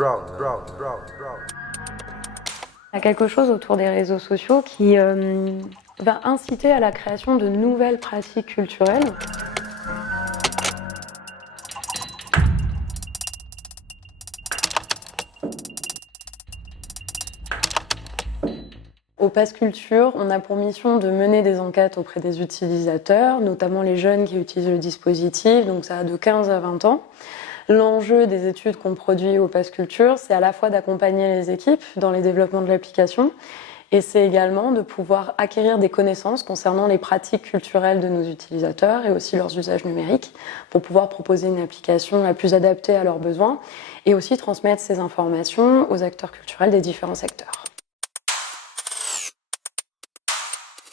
Il y a quelque chose autour des réseaux sociaux qui va inciter à la création de nouvelles pratiques culturelles. Au Pass Culture, on a pour mission de mener des enquêtes auprès des utilisateurs, notamment les jeunes qui utilisent le dispositif, donc ça a de 15 à 20 ans. L'enjeu des études qu'on produit au Pass Culture, c'est à la fois d'accompagner les équipes dans les développements de l'application, et c'est également de pouvoir acquérir des connaissances concernant les pratiques culturelles de nos utilisateurs et aussi leurs usages numériques pour pouvoir proposer une application la plus adaptée à leurs besoins et aussi transmettre ces informations aux acteurs culturels des différents secteurs.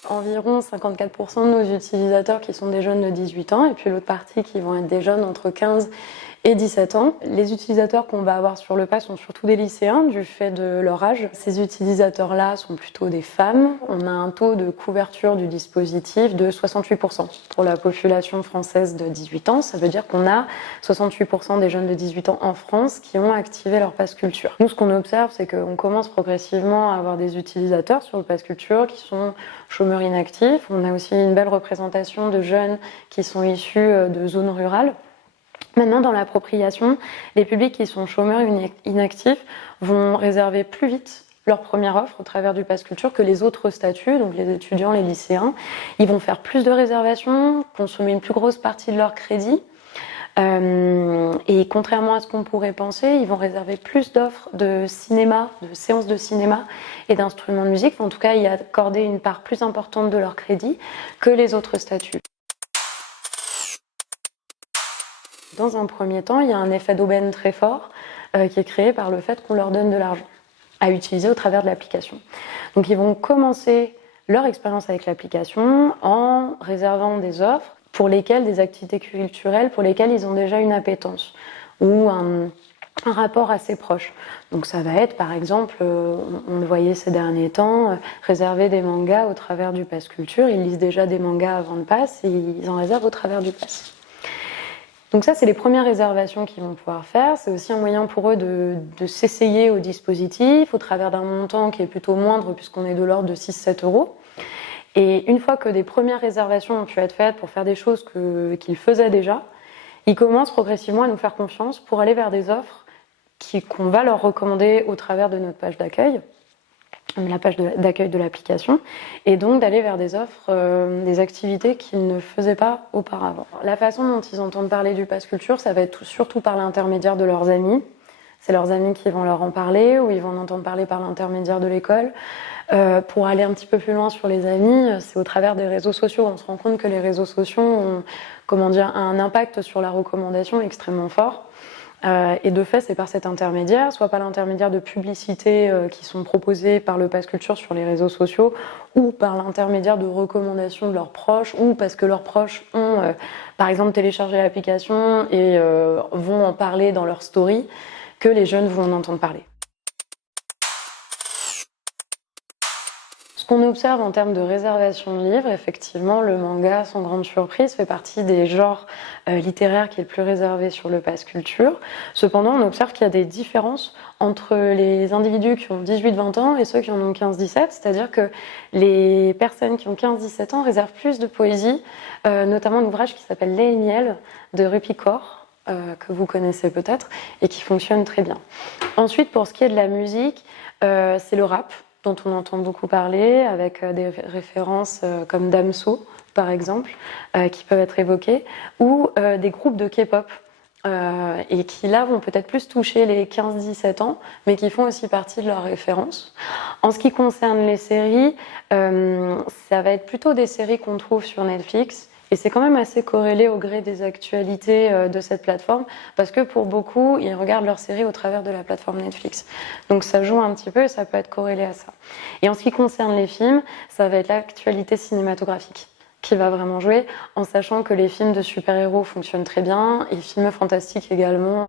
Environ 54% de nos utilisateurs qui sont des jeunes de 18 ans et puis l'autre partie qui vont être des jeunes entre 15 et 17 ans. Les utilisateurs qu'on va avoir sur le Pass sont surtout des lycéens du fait de leur âge. Ces utilisateurs-là sont plutôt des femmes. On a un taux de couverture du dispositif de 68% pour la population française de 18 ans. Ça veut dire qu'on a 68% des jeunes de 18 ans en France qui ont activé leur Pass Culture. Nous, ce qu'on observe, c'est qu'on commence progressivement à avoir des utilisateurs sur le Pass Culture qui sont chômeurs inactifs. On a aussi une belle représentation de jeunes qui sont issus de zones rurales. Maintenant, dans l'appropriation, les publics qui sont chômeurs inactifs vont réserver plus vite leur première offre au travers du Pass Culture que les autres statuts, donc les étudiants, les lycéens. Ils vont faire plus de réservations, consommer une plus grosse partie de leur crédit. Et contrairement à ce qu'on pourrait penser, ils vont réserver plus d'offres de cinéma, de séances de cinéma et d'instruments de musique. En tout cas, y accorder une part plus importante de leur crédit que les autres statuts. Dans un premier temps, il y a un effet d'aubaine très fort qui est créé par le fait qu'on leur donne de l'argent à utiliser au travers de l'application. Donc ils vont commencer leur expérience avec l'application en réservant des offres pour lesquelles, des activités culturelles pour lesquelles ils ont déjà une appétence ou un rapport assez proche. Donc ça va être par exemple, on le voyait ces derniers temps, réserver des mangas au travers du Pass Culture. Ils lisent déjà des mangas avant le Pass et ils en réservent au travers du Pass. Donc ça, c'est les premières réservations qu'ils vont pouvoir faire. C'est aussi un moyen pour eux de s'essayer au dispositif au travers d'un montant qui est plutôt moindre puisqu'on est de l'ordre de 6-7 euros. Et une fois que des premières réservations ont pu être faites pour faire des choses qu'ils faisaient déjà, ils commencent progressivement à nous faire confiance pour aller vers des offres qu'on va leur recommander au travers de notre page d'accueil, la page d'accueil de l'application, et donc d'aller vers des offres, des activités qu'ils ne faisaient pas auparavant. La façon dont ils entendent parler du Pass Culture, ça va être surtout par l'intermédiaire de leurs amis. C'est leurs amis qui vont leur en parler, ou ils vont en entendre parler par l'intermédiaire de l'école. Pour aller un petit peu plus loin sur les amis, c'est au travers des réseaux sociaux. On se rend compte que les réseaux sociaux ont, un impact sur la recommandation extrêmement fort. Et de fait, c'est par cet intermédiaire, soit par l'intermédiaire de publicités qui sont proposées par le Pass Culture sur les réseaux sociaux, ou par l'intermédiaire de recommandations de leurs proches, ou parce que leurs proches ont, par exemple, téléchargé l'application et vont en parler dans leur story, que les jeunes vont en entendre parler. Ce qu'on observe en termes de réservation de livres, effectivement, le manga, sans grande surprise, fait partie des genres littéraires qui est le plus réservé sur le Pass Culture. Cependant, on observe qu'il y a des différences entre les individus qui ont 18-20 ans et ceux qui en ont 15-17, c'est-à-dire que les personnes qui ont 15-17 ans réservent plus de poésie, notamment un ouvrage qui s'appelle Les Miel de Rupi Kaur, que vous connaissez peut-être, et qui fonctionne très bien. Ensuite, pour ce qui est de la musique, c'est le rap, dont on entend beaucoup parler, avec des références comme Damso, par exemple, qui peuvent être évoquées, ou des groupes de K-pop, et qui là vont peut-être plus toucher les 15-17 ans, mais qui font aussi partie de leurs références. En ce qui concerne les séries, ça va être plutôt des séries qu'on trouve sur Netflix, et c'est quand même assez corrélé au gré des actualités de cette plateforme, parce que pour beaucoup, ils regardent leurs séries au travers de la plateforme Netflix. Donc ça joue un petit peu et ça peut être corrélé à ça. Et en ce qui concerne les films, ça va être l'actualité cinématographique qui va vraiment jouer, en sachant que les films de super-héros fonctionnent très bien, et les films fantastiques également.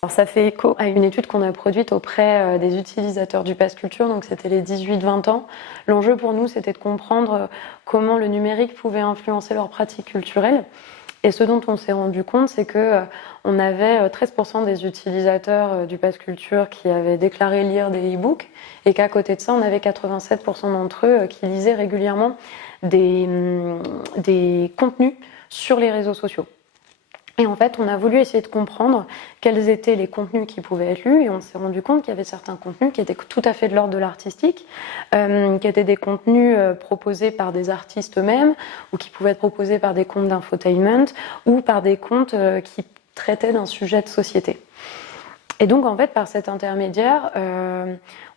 Alors ça fait écho à une étude qu'on a produite auprès des utilisateurs du Pass Culture, donc c'était les 18-20 ans. L'enjeu pour nous, c'était de comprendre comment le numérique pouvait influencer leurs pratiques culturelles. Et ce dont on s'est rendu compte, c'est que on avait 13% des utilisateurs du Pass Culture qui avaient déclaré lire des e-books, et qu'à côté de ça, on avait 87% d'entre eux qui lisaient régulièrement des contenus sur les réseaux sociaux. Et en fait, on a voulu essayer de comprendre quels étaient les contenus qui pouvaient être lus, et on s'est rendu compte qu'il y avait certains contenus qui étaient tout à fait de l'ordre de l'artistique, qui étaient des contenus proposés par des artistes eux-mêmes, ou qui pouvaient être proposés par des comptes d'infotainment, ou par des comptes qui traitaient d'un sujet de société. Et donc, en fait, par cet intermédiaire,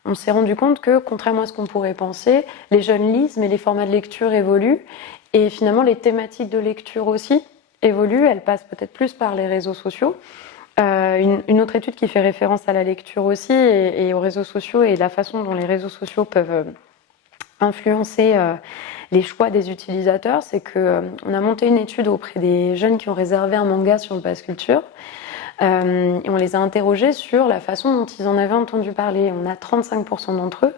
on s'est rendu compte que, contrairement à ce qu'on pourrait penser, les jeunes lisent, mais les formats de lecture évoluent, et finalement, les thématiques de lecture aussi évolue, elle passe peut-être plus par les réseaux sociaux. Une autre étude qui fait référence à la lecture aussi et aux réseaux sociaux et la façon dont les réseaux sociaux peuvent influencer les choix des utilisateurs, c'est qu'on a monté une étude auprès des jeunes qui ont réservé un manga sur le Pass Culture et on les a interrogés sur la façon dont ils en avaient entendu parler. On a 35% d'entre eux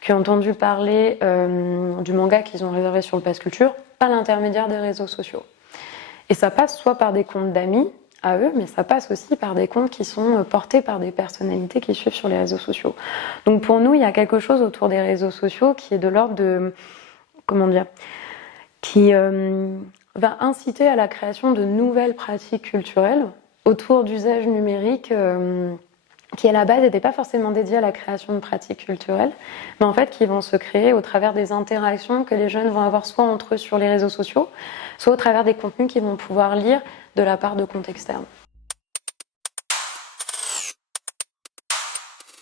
qui ont entendu parler du manga qu'ils ont réservé sur le Pass Culture par l'intermédiaire des réseaux sociaux. Et ça passe soit par des comptes d'amis à eux, mais ça passe aussi par des comptes qui sont portés par des personnalités qui suivent sur les réseaux sociaux. Donc pour nous, il y a quelque chose autour des réseaux sociaux qui est de l'ordre de, qui va inciter à la création de nouvelles pratiques culturelles autour d'usages numériques qui à la base n'étaient pas forcément dédiés à la création de pratiques culturelles, mais en fait qui vont se créer au travers des interactions que les jeunes vont avoir soit entre eux sur les réseaux sociaux, soit au travers des contenus qu'ils vont pouvoir lire de la part de comptes externes.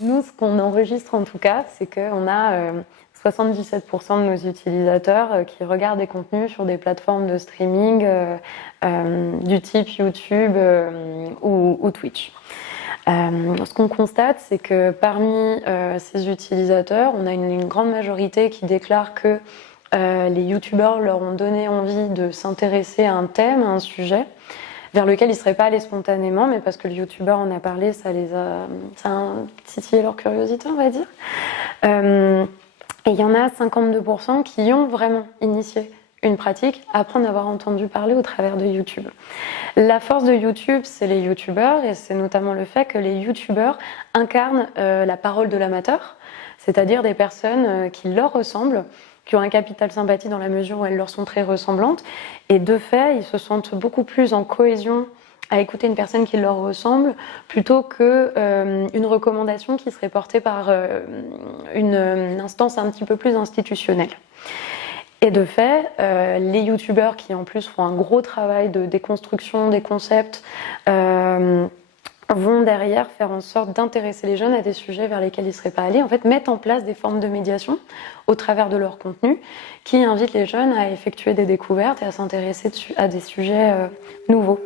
Nous, ce qu'on enregistre en tout cas, c'est qu'on a 77% de nos utilisateurs qui regardent des contenus sur des plateformes de streaming du type YouTube ou Twitch. Ce qu'on constate, c'est que parmi ces utilisateurs, on a une grande majorité qui déclarent que les youtubeurs leur ont donné envie de s'intéresser à un thème, à un sujet, vers lequel ils ne seraient pas allés spontanément, mais parce que le youtubeur en a parlé, ça a titillé leur curiosité, on va dire. Et il y en a 52% qui ont vraiment initié une pratique après en avoir entendu parler au travers de YouTube. La force de YouTube, c'est les youtubeurs, et c'est notamment le fait que les youtubeurs incarnent la parole de l'amateur, c'est-à-dire des personnes qui leur ressemblent, qui ont un capital sympathie dans la mesure où elles leur sont très ressemblantes, et de fait, ils se sentent beaucoup plus en cohésion à écouter une personne qui leur ressemble plutôt qu'une recommandation qui serait portée par une instance un petit peu plus institutionnelle. Et de fait, les youtubeurs qui en plus font un gros travail de déconstruction des concepts vont derrière faire en sorte d'intéresser les jeunes à des sujets vers lesquels ils ne seraient pas allés, en fait mettre en place des formes de médiation au travers de leur contenu qui invitent les jeunes à effectuer des découvertes et à s'intéresser à des sujets nouveaux.